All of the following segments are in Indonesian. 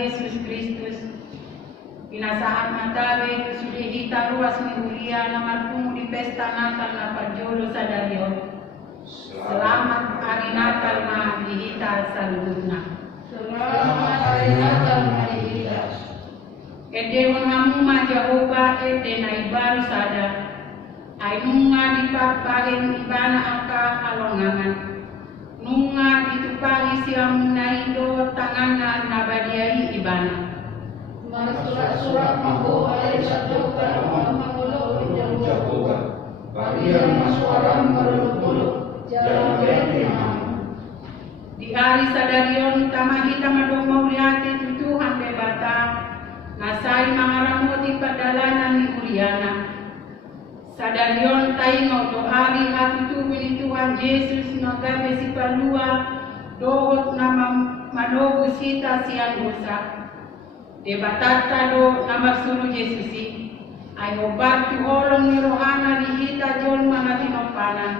Yesus Kristus. Pinasahat matabe sudah kita luas mulia nama pung di pesta Natal na parjolo sa Darion. Selamat hari Natal ma dihita sa lubuna. Selamat hari Natal Maria. Edewon hamu ma Jehovah ede na ibaru sada. Ay nunga dipapahin ibana angka alongangan. Nunga ditupahi siang naido tanganan nabadiai ibana. Surat-surat mampu ay satukan mengulo Jehovah. Bagian masuaran berluluk jalan Bethlehem. Di hari sadarion tama kita madong mauliati Tuhan bebata. Nasai mangaramoti padalanan ni Uriana. Sadarion tayo do hari hati tubili Tuhan Yesus nagabe si palua dohot na manogo sita siang dosa. Debatata do na suruh Yesusi ay obat tu olong ni rohana dihita jon mga tinompanan.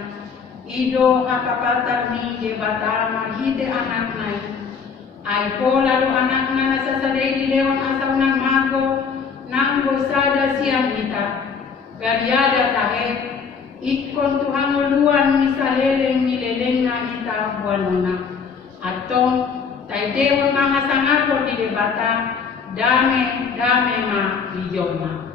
Ido hakapatar ni debata mahite anak nai. Ay pola do anak na nasasaday di lewan asaw ng mago nang gosada siang kita. Gariada tahe ikon Tuhan uluan misaleleng nileleng na kita buwanona. Atong tay dewan mga sangapo di debata dame ma dijoma.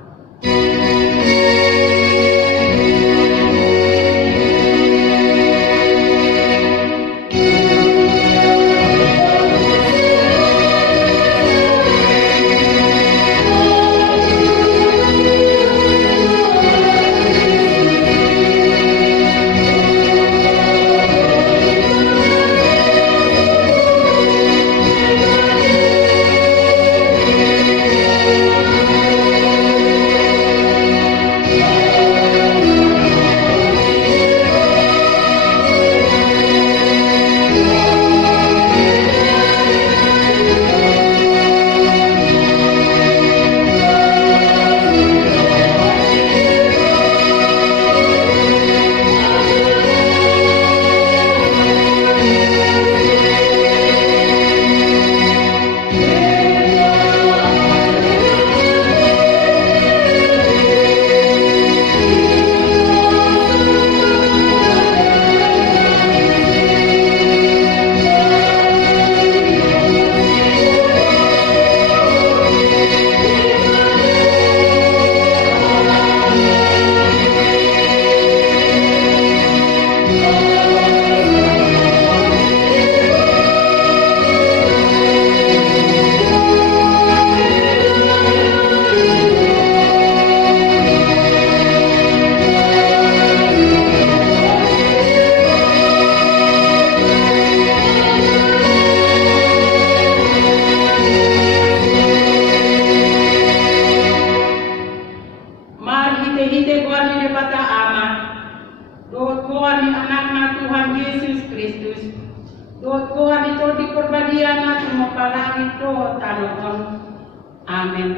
Amen.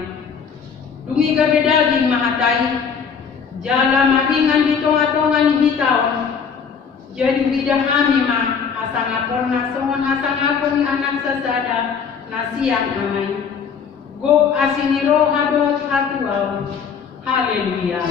Dungi gabe daging mahatay, jala mahingan dito atongan hitaon. Jadi bidang ami ma asang apon na songan asang apon ni anak sasada na siang amay. Go asiniro hadot hatuaw. Haleluya.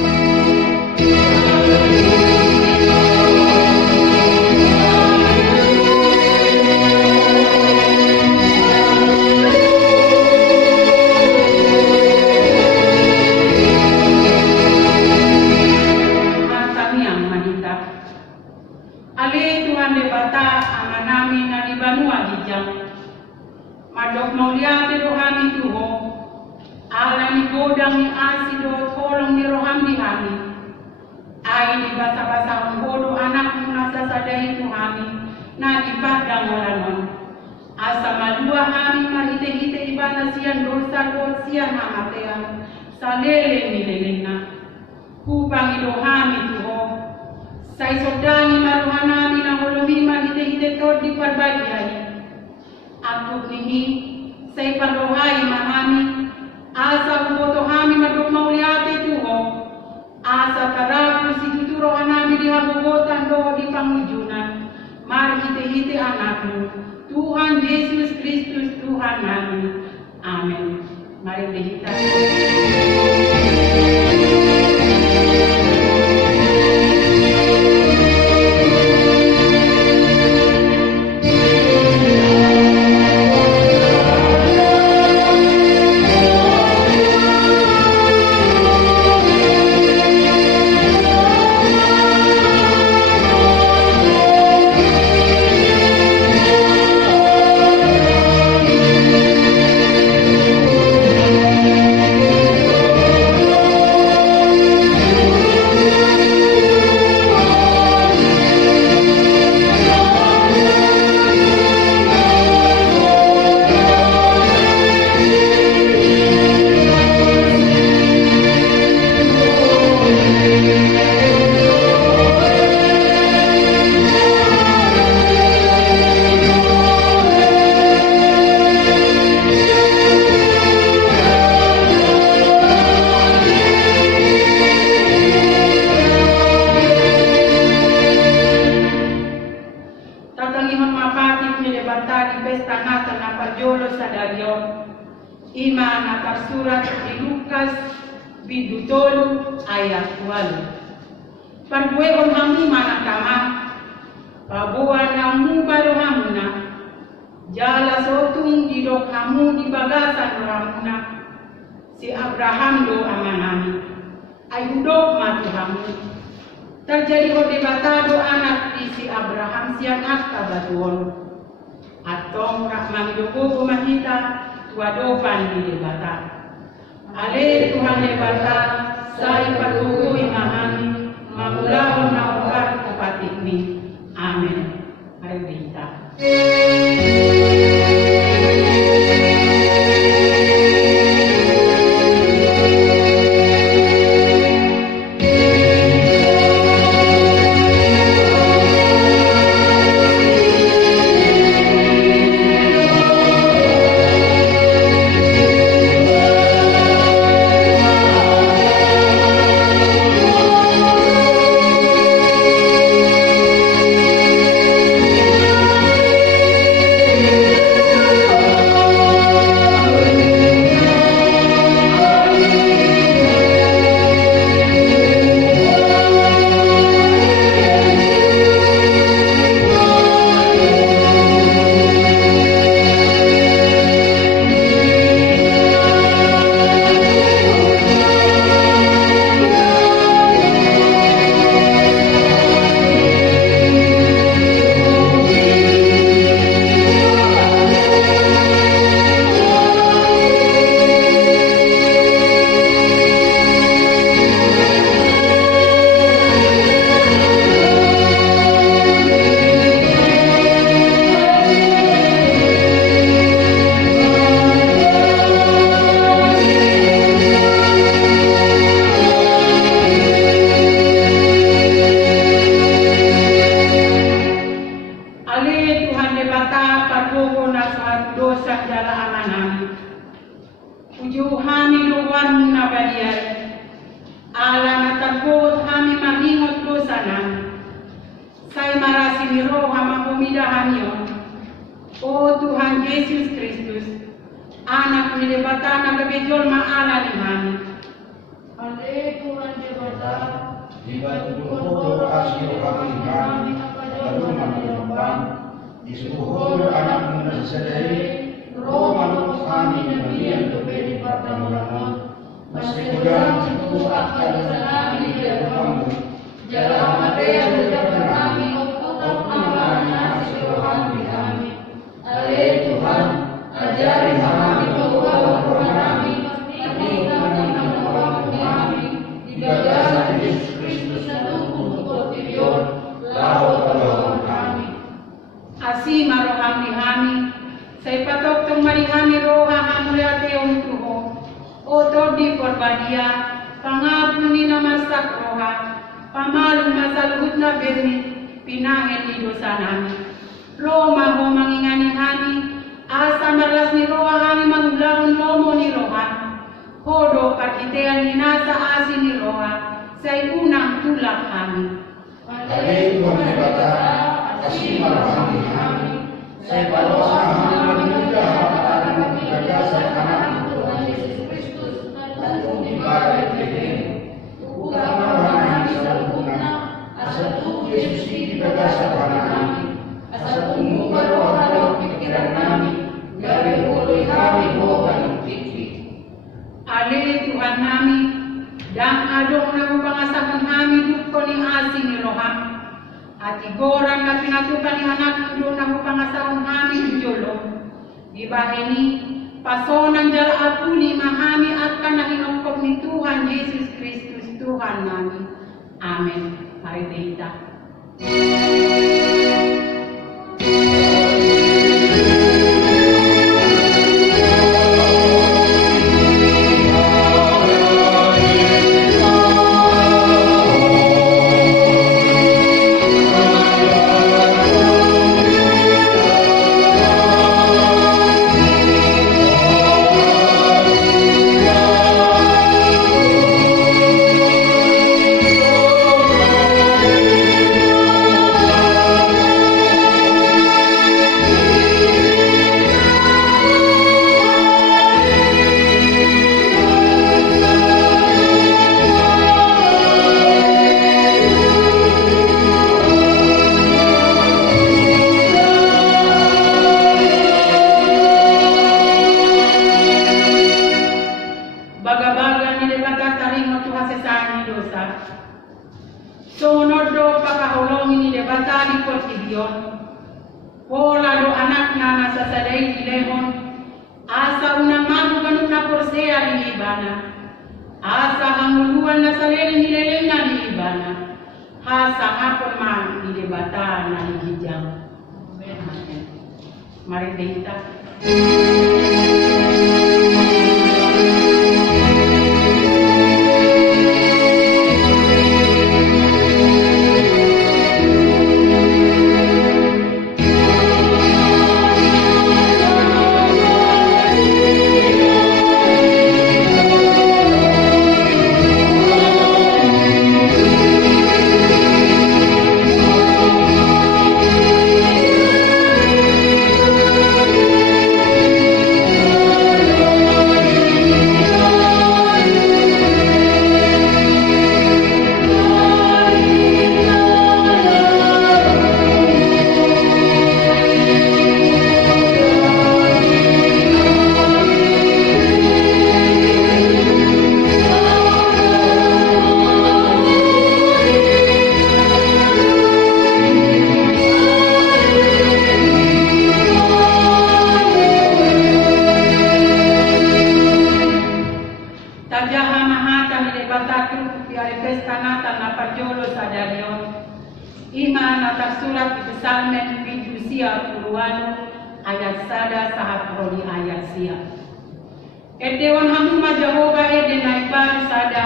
Madok mauliate rohami tuho, ala ni godang ni asido tolong ni rohami hami. Ay di basa-basa ang bodo anak muna sa saday tuhami, na di padang walanon. Asa malua hami mahite-hite iba na siyan dosa siyan hamatean, sa leleng ni leleng na. Hupang ilohami tuho, sa isodani maruhanami na hulumi mahite-hite to di parbagyay. Aku ini say paruhay mahami asa buto hami madok mauliati tuho asa karapu si tuturo anami di habugotan do di pangujunan mari hite-hite anakmu Tuhan Yesus Kristus Tuhan kami. Amin. Mari kita tatanihon mapati pinilibata di pesta Natal na Parjolo sa Darion. Ima na tersurat di Lukas bidutolu ayat 8. Parbuegon kami manakama, pabuan na mubalo hamuna, jala sotung didok hamu di bagasan ramuna, si Abraham do amanami, ayudok matu hamu. Terjadi debatado anak di si Abraham siang akta batuon. Atong rahmani doko kumahita tuadopan di debata. Ale Tuhan debata sai patuko imahami mamulahon na ubat kupatikmi. Amin. Mari kita. O Tuhan Yesus Kristus, anak nilebatan na gabidyon maala limani. Ale Tuhan debata, Dibatutuhur asio kami Laluman dilembang Disuhur anak muda sedai Roh manut kami Manian keberi pertanggungan Masikudan situ akal sanami dan kamu Jalan materi ucapan kami Untuk amalani asio kami Ale Tuhan, ajari kami bahwa Tuhan kami Kami kami Gagasan Yesus Kristus na tungkol kotiyon, laot kalawang kami. Asi marohami hami, sa ipatok tong marihami roha hamulate om tuho. O todi porbadia, pangapun ni namasak roha, pamalun masaluhut na berni, pinahen ni dosa nami. Roma ho mangingani hani, asa marlas ni roha hami mangulahon lomo ni roha. Hodo pakitean ni nasa asin ni roha, sa unang tulak kami. Ale Tuhan debata Kasih marahami kami Saya balas kami Menudah Gagasan anak pangasahon kami duko ni asin ni roham. Ati gorang na pinatukan ni anak mudo na pangasahon kami jolong. Di bahini pasonang jala apuni mahami akan na hinongkop ni Tuhan Yesus Kristus Tuhan namin. Amen. Mari kita. Pola do anak na nasasadai di lehon, asa unang mago ganun na porsea di ibana, asa hanguluan na salin nileleng na di ibana, hasa hapon man di debata na di hijau. Amen. Mari kita. Iman atas surat Psalmen Fidusia Puluhan ayat sada sahat rodi ayat sia. Edewan hamuma Jehovah eden naibar sada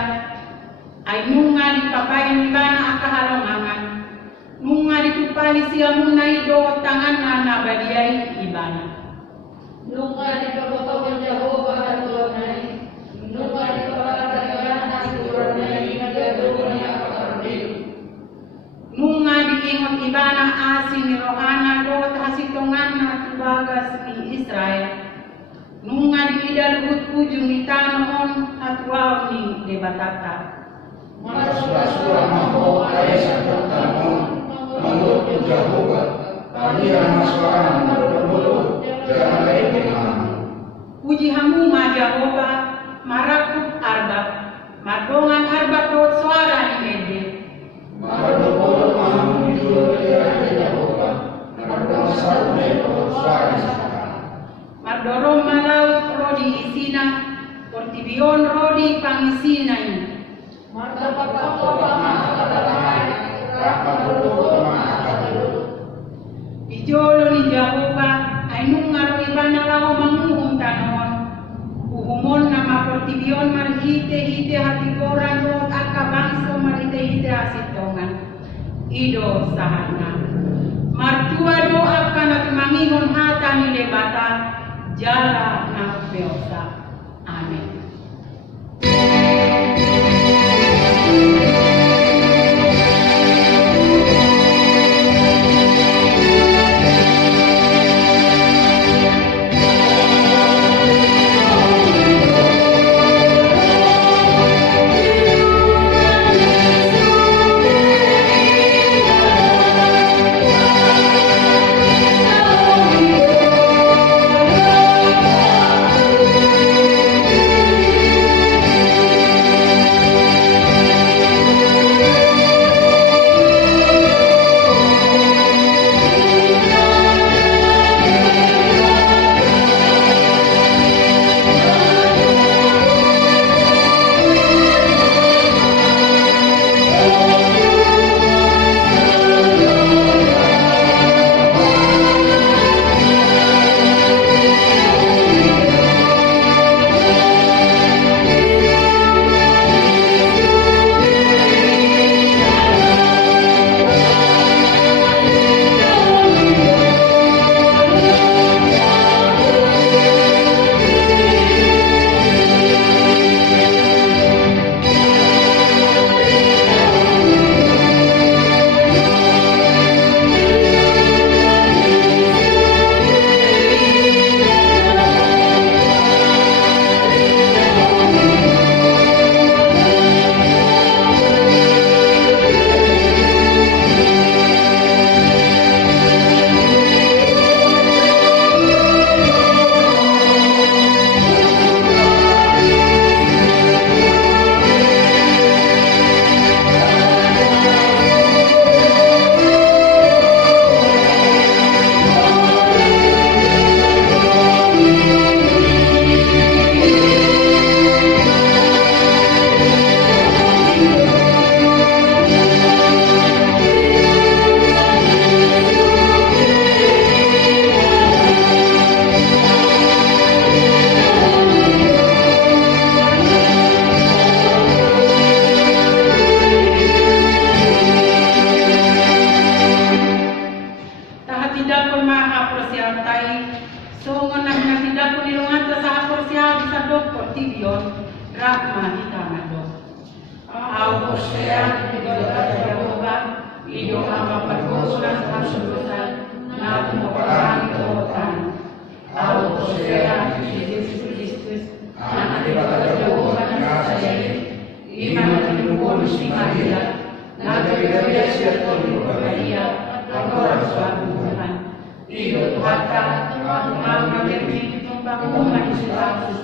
ay nunga di papayan ibana akahalongangan nunga ditupahi sia munai do tangan na nabadiai ibana. Nunga di papayan Jehovah adonai nunga di papayan adonai adonai akardi. Nunga diingot ibana asin ni rohana do hasitongan na tubagas ni Israel. Nunga di idalugut ujung ni tanon at wow ni debatata. Masura-sura maho ayat tanamon menurut Jehovah kalian masukan bermulut jangan lain. Puji hamu ma Jehovah marakut arbab madongan arbab do suara ni ede. Madobol mahu jujur kepada Jehovah madong sarune do suara saka. Madorong malau rodi isina portibion rodi pangisina ini. Ijolo ni Jehovah ay nungaro ibana lao manguhum tanon. Uhumon na maportibion marhite-hite hati koran do akabangso marhite-hite asitongan. Ido sahana. Martua do akan at mangihon hata ni lebata jala na peosa. Amen. kosea diberikan Jehovah, hidup hamba perbuatan dosa, nabi memerangi kekuatan. Aku kosea di Yesus Kristus, anak daripada Jehovah dan saya, iman di tubuh Mesti Maria, nabi dari siapa dia, agora suatu Tuhan. Hidup harta, Tuhan menjadi tumpang umat Yesus,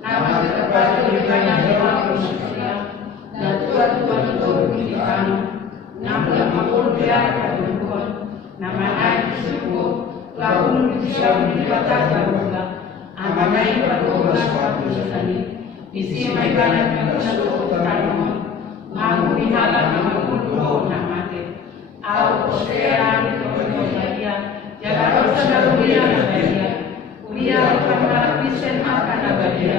nama terdapat di banyak manusia, dan Tuhan untuk kita, nama makhluk biar Tuhan, nama naik syukur, lalu disiap dikatakan juga, amanai perbuatan suatu sani, isi maibanan yang satu tanaman, mau dihalang nama kudu nama mati, au kosea di Maria, jaga dosa dan Maria, Maria pada Kristen akan Maria,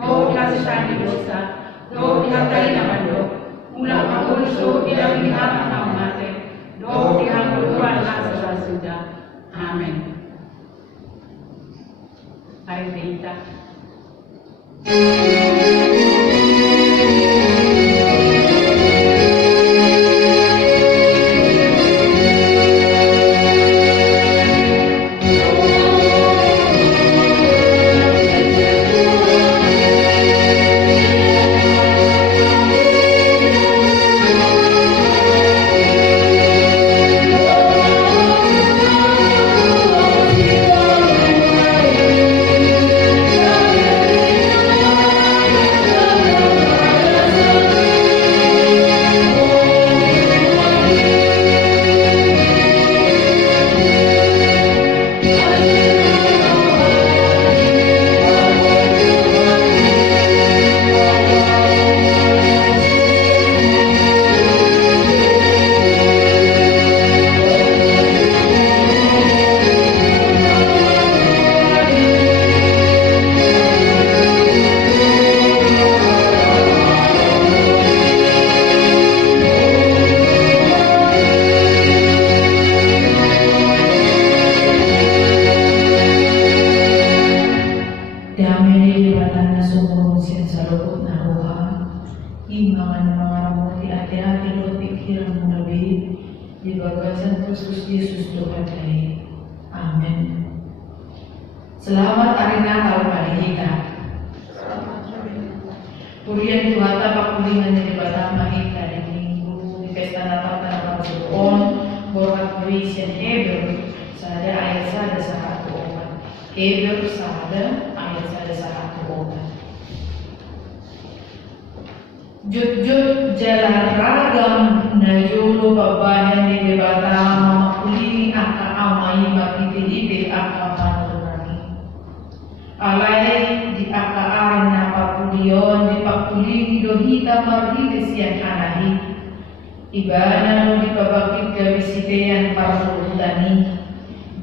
no kasih sayang dosa, no dihargai nama do, mula mengurus tidak dihalang nama mati, no dihanggul Tuhan asal sudah, amin. Ayo minta. Selamat hari Natal pada kita. Purian Tuhan pakulingan di pertama kita di minggu di pesta Natal tanah Pon borkat Christian Hebrew sada ayat sada satu oman. Hebrew sada ayat sada satu oman. Jut jalan ragam na yulu babahan di debata makulini aka amai makiti aka alai di akaan na papulion di papuling dohita marhilis yang anahi ibana no di pabakit gabisitean para utani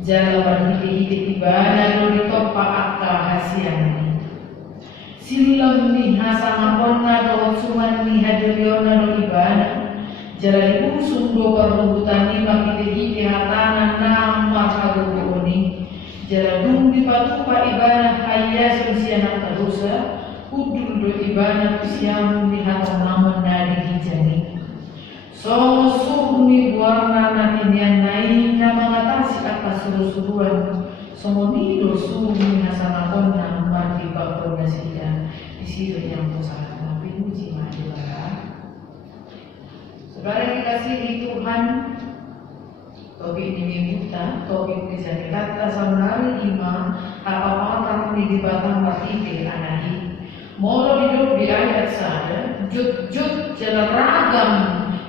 jala marhili ibana no di topa akka hasiani silam ni hasangapon na do suman ni hadelion na do ibana jala di usung do parutani makiti hatanan na makaguguni jaladung di patupa ibana hayya susiana karusa kudur do ibana siam di hatan namun dari hijani so sumni warna natinian nai na mengatasi atas suruh-suruhan somonido sumni hasanapon na marti bakon nasida di situ yang usaha tapi uji mahal saudara dikasihi Tuhan. Topik ini kita, topik bisa dikata samari ima apa-apa di batang patike anahi. Molo hidup di ayat sada, jut jelaragam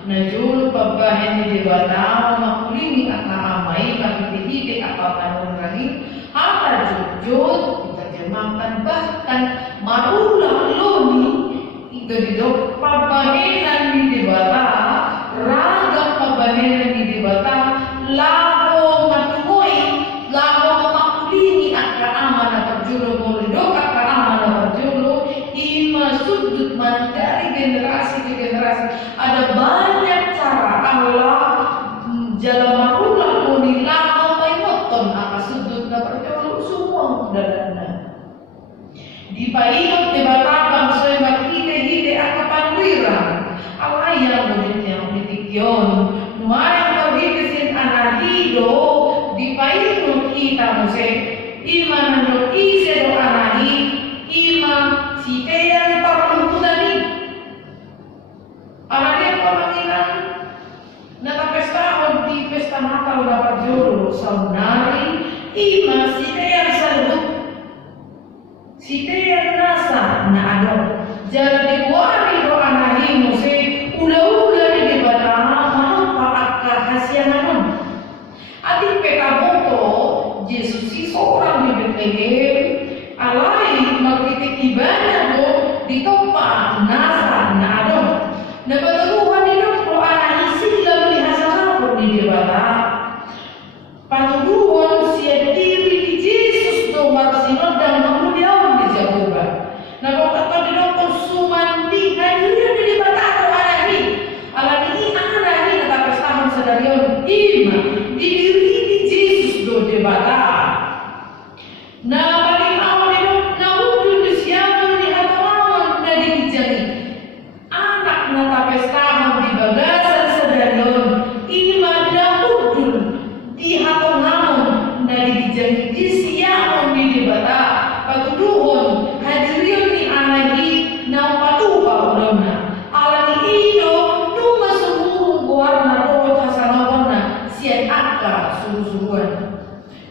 na jul pabahen di batang makulini aka amai makiti aka panun rahim. Apa jut diterjemahkan bahkan marulah loni itu hidup pabahenan di batang ragam pabahenan di batang laho matungoi laho makulini aka amana perjulu molido aka amana perjulu ima sudut man dari generasi ke generasi ada banyak cara Allah jalan marulah kuni laho paimoton aka sudut na perjulu semua mudahana di painot di batabang soy makite hide aka panwira alaya yon nuayang paghikisin anahido di paino kita mose iman no ise do anahi ima sitean parlumputani arane pamanginan nakapestahon di pesta Natal dapat jolo saunari ima sitean salut sitean nasa na ano jadi wari do anahi mose ula-ula di bata mahapa akka hasiananon ati pekaboto Yesus si seorang di Bethlehem alai magtitik ibadah do di tempat nasa na ano na patuduhan ni Dr. anahi sila lihasanapon di debata patuduhan siya diri di Yesus do magsinod dan mamuliawan di Jehovah na pagkataon di Dr. sumandi hadirin di debata ko anahi alani anahi natapasahan sa darion ima di diri di Yesus do debata na palimaw ni Dr. na hudul di siya ni hatawawan na dikijani anak natapestahan di bagasan sa darion ima na hudul di hatawawan na dikijani di siya ni debata patuduhon hadirin ni anahi na patuha ulama alani ino numa sumuhong guarna do hasanawan na siya akka surusuruan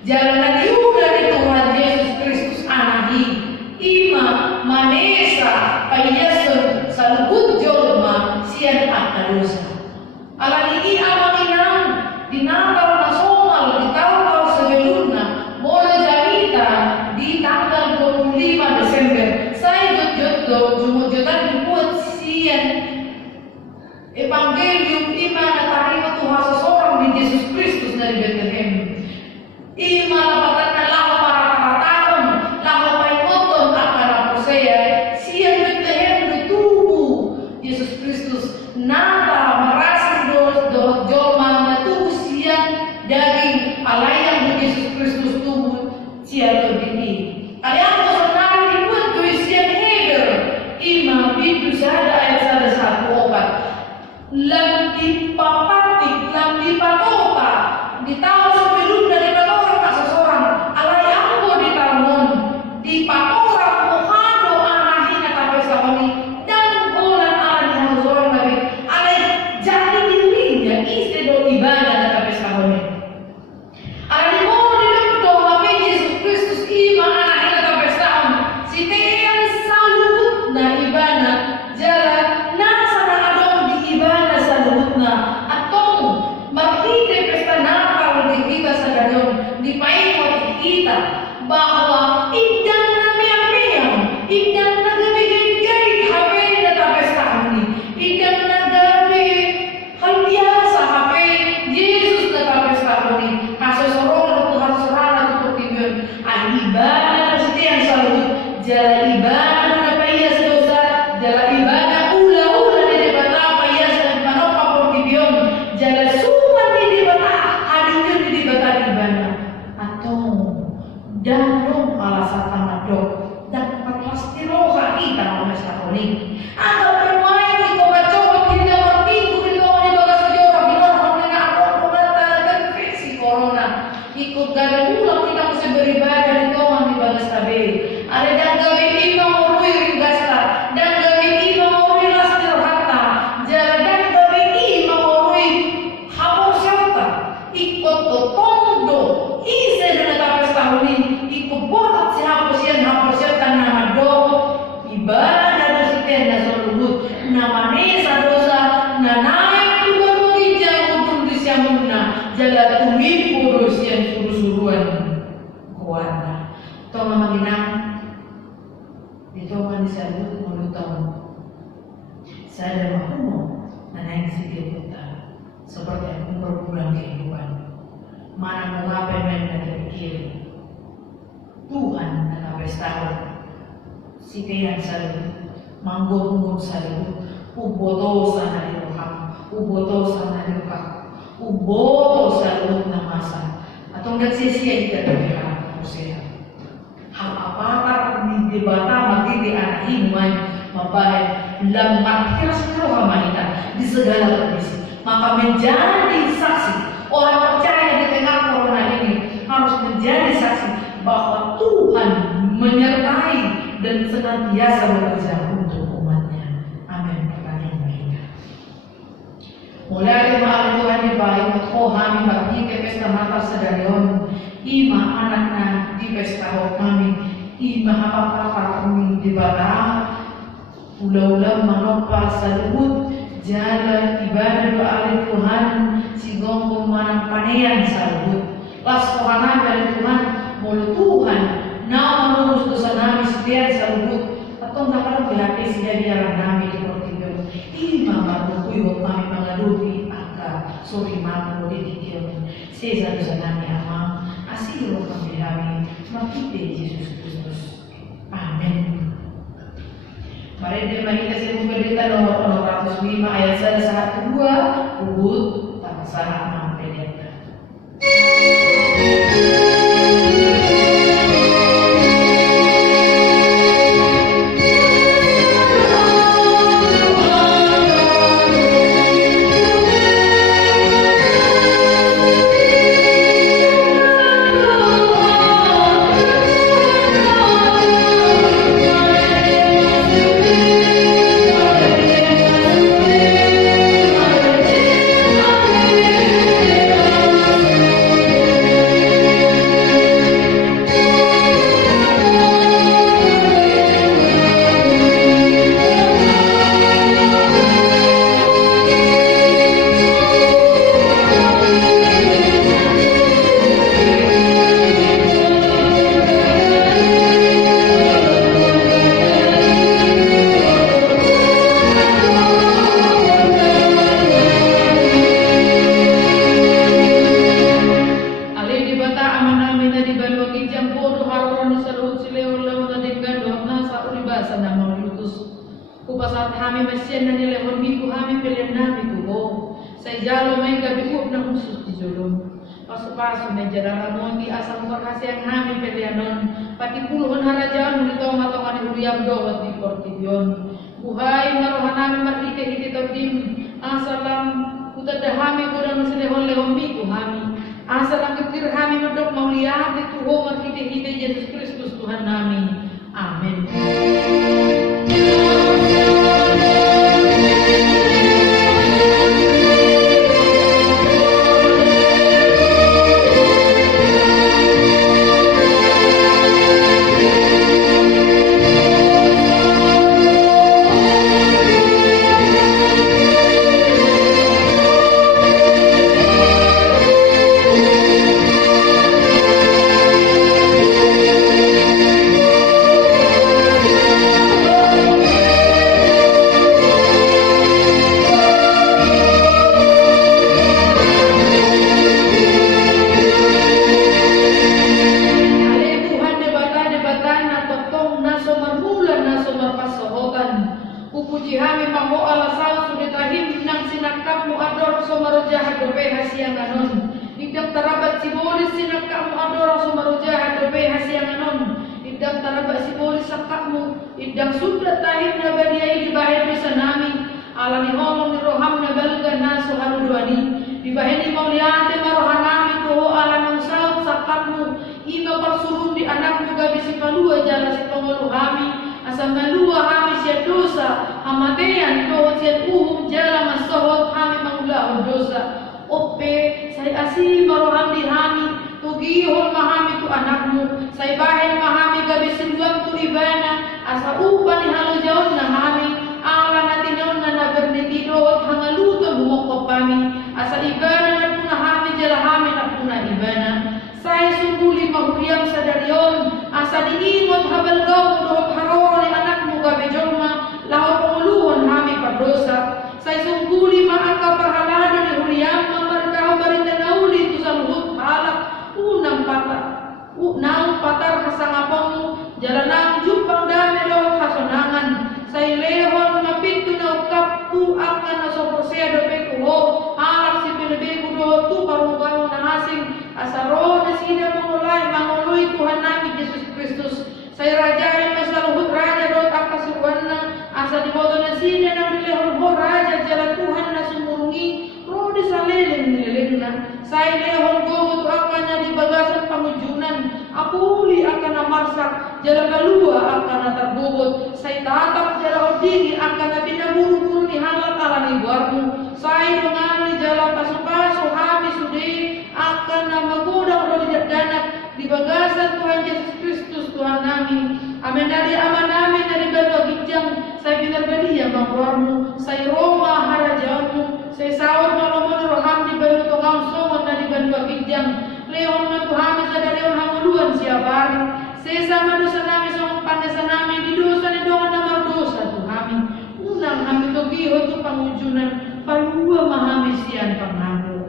jalan nagiuda ni Tuhan Yesus Kristus anahi ima manesa payason sa lubud jolma siya akka dosa alani i amanginan dinataw na somal ditawtaw sa geluna mola janita di tanggal 25 Desember saya jod-jod jumudjotan dibuat siyan Evangelium ima natarima Tuhan seseorang di Yesus Kristus dari Bethlehem ima lapatan na lahu para karatahon lahu paimoton akara posea siyan Bethlehem ditubu Yesus Kristus nata marasi do jolma na tubu siyan daging alayang di Yesus Kristus tubu siya to dini ayang ko sa nari dibuat ko siyan Heber ima Biblia sada ayat 1:4 lam dipapatik, lam dipatota, ditawa sebelum dari patora tak seseorang, alai ambo ditamon, dipatora mohado anahi natape sahoni, dan bulan alai seseorang lagi, alai jadi dirinya isi do ibadah natape sahoni. Alai mau didokto hape Yesus Kristus ima anahi natape sahoni, sitean salubut na ibadah jalan nasa na adong di ibadah salubut na atong makita pesta Natal di kita sa dayon di paikot kita bahwa indang na miyang indang na gabigay hape na tapestahan ni indang na gabi halbiasa hape Yesus na tapestahan ni hasosorong na ito hasosorang na ito tibyon ang ibadah na sitiyan salubut jala ibadah na payas dosa jala ibadah ula-ula di debata payas dan manopang portibyon jala suman di debata hadiyun di debata ibadah atau dandong alasatan adok dan pasti roha kita masa koni atau bermain di coba-coba kita berminggu di kawan di bagas sejarah kita mengenai apa pembatal infeksi corona ikut gagal ulang kita mesti beribadah di kawan di bagas tabe ada yang gawe imam urui ringgasta dan gawe imam urui lastir hatta jalan dan gawe imam urui hapor syauta ikut tondo ise dengan tapes tahuni ikut botak si hapor syauta nama do ibadah dan sitian na salubut nama nesa dosa na naik juga bagi jamu di siamuna jalan tumipu dosian suruh-suruhan kuana tong maginang dito man disabot mulutong sa dalam kuno na naing sigiputan seperti ang umur-umurang kehidupan mana mengapa men na terpikir Tuhan na napestahan sitian salibut manggong salibut uboto sa naliluhang uboto sa naliluhang uboto sa loob na masa atong nagsisiya itatapihang Hosea hang apatar ni debata magiti anahin man mabahay lamang kiras pero hamahita di segala kondisi maka menjadi saksi. Orang percaya di tengah corona ini harus menjadi saksi bahwa Tuhan menyertai dan senantiasa bekerja untuk umatnya. Amin. Pertanyaan kita. Mulai malam Tuhan dibaik, kami bagi ke pesta Natal sedarion, ima anaknya di pesta kami, ima apa kami di bala, ulah-ulah manopa salubut, jalan ibadah doa Tuhan, si gonggo manang panean salubut, las kohana dari Tuhan, mulut Tuhan, na menurus dosa nami setiap salubut, atau nakal berhati sejadian nami di portibio, ima manukuyo kami mengadupi angka suri mamu di tition, sesa dosa nami amang, asilo kami makite Yesus Kristus. Amin. Mari kita sibuk berita nomor 605 ayat 1 2 Ubud Taksana Mampedeta. Kupasat hami masyan na nilehon miku hami pilihan nami kuho. Sa ijalo may gabiup na khusus di jolong. Paso-paso na jararamon di asang makasiyang hami pilihanon. Pati puluhan harajan nito matongan uriyam dohot di portibyon. Buhay narohan namin makite-hiti tawdim. Asalang utadahami ko na nusilehon-lehon miku hami. Asalang ketir hami medok mauliat di tuho makite-hiti Yesus Kristus Tuhan nami. Amin. Idang sudah tahim na badiai di bahaya dosa nami ala ni homong ni roham na balga naso haruduani di bahaya ni mauliate marohan nami koho ala nang saut sakatmu ima parsurun di anakmu gabi si palua jala si pangolu hami asam malua hami siya dosa hamatean koho siya jala masohot hami mangulahon dosa ope saya asih maroham di hami tugihon mahami tu anakmu saya bahaya mahami gabi sinduam tu ibana asa upan ni halo jauh na hami ala natinaw na bernetidot hangaluto bumokop kami asa ibana na puna hami jala hami na puna ibana saya sungguh mahuriam sa darion asa diingot habal gaw dohot haroro ni anakmu gabi jolma laho panguluhan hami padosa saya sungguh maaka parhalado ni huriam mamarkaho barita nauli tu sa luhut halak unang patar kasangapamu jalanang jumpang dami doh kasonangan say lehon mapintu na ukaptu akan na soporsea dope kuho halak si pinabego doh tu parungkaw na hasing asaro na sida mangulay Tuhan namin Yesus Kristus say rajain masaluhut raja doh akasuan na asa di modo na sida na lehon ho raja jalan Tuhan na sumurungi berlina. Saya lehon gogot akannya di bagasan pengujunan. Apuli akan amarsak jala kalua akan tergogot. Saya tatap jala odini akan pinaburu-buru ni halal alani buarmu. Saya mengali jala pasu-pasu habis sudi akan menggodang rodi danak di bagasan Tuhan Yesus Kristus Tuhan kami. Amin dari aman amin dari berdua gijang. Saya binar bedia mangwarmu. Saya Roma harajamu. Saya sahur malam roham di berdua tongam somon dari berdua gijang. Leon matuhami sadar leon hamuluan siapari. Saya sama dosa nami sama pandasa nami di dosa di doa namar dosa Tuhami. Unang nami togiho tu pangujunan palua mahami sian pangando.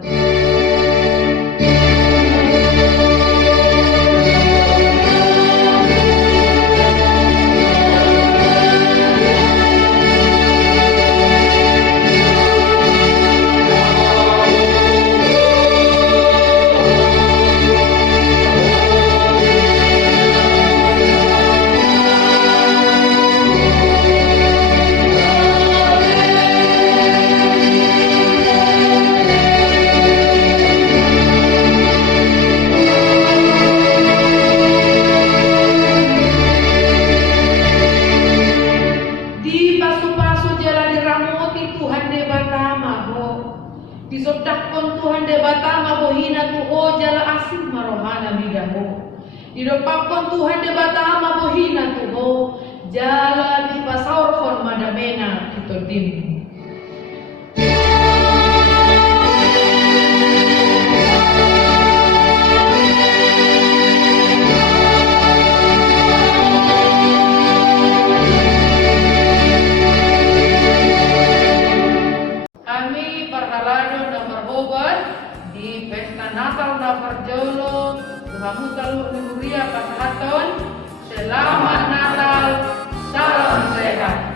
Disodakon Tuhan de batama bohina tu o jala asin marohana bidaho. Didopakon Tuhan de batama bohina tu o jala di pasaurkon madamena kitodim. Di pesta Natal na Parjolo, Tuhamutalu Nuria Pasahaton, Selamat Natal, Salam Sehat.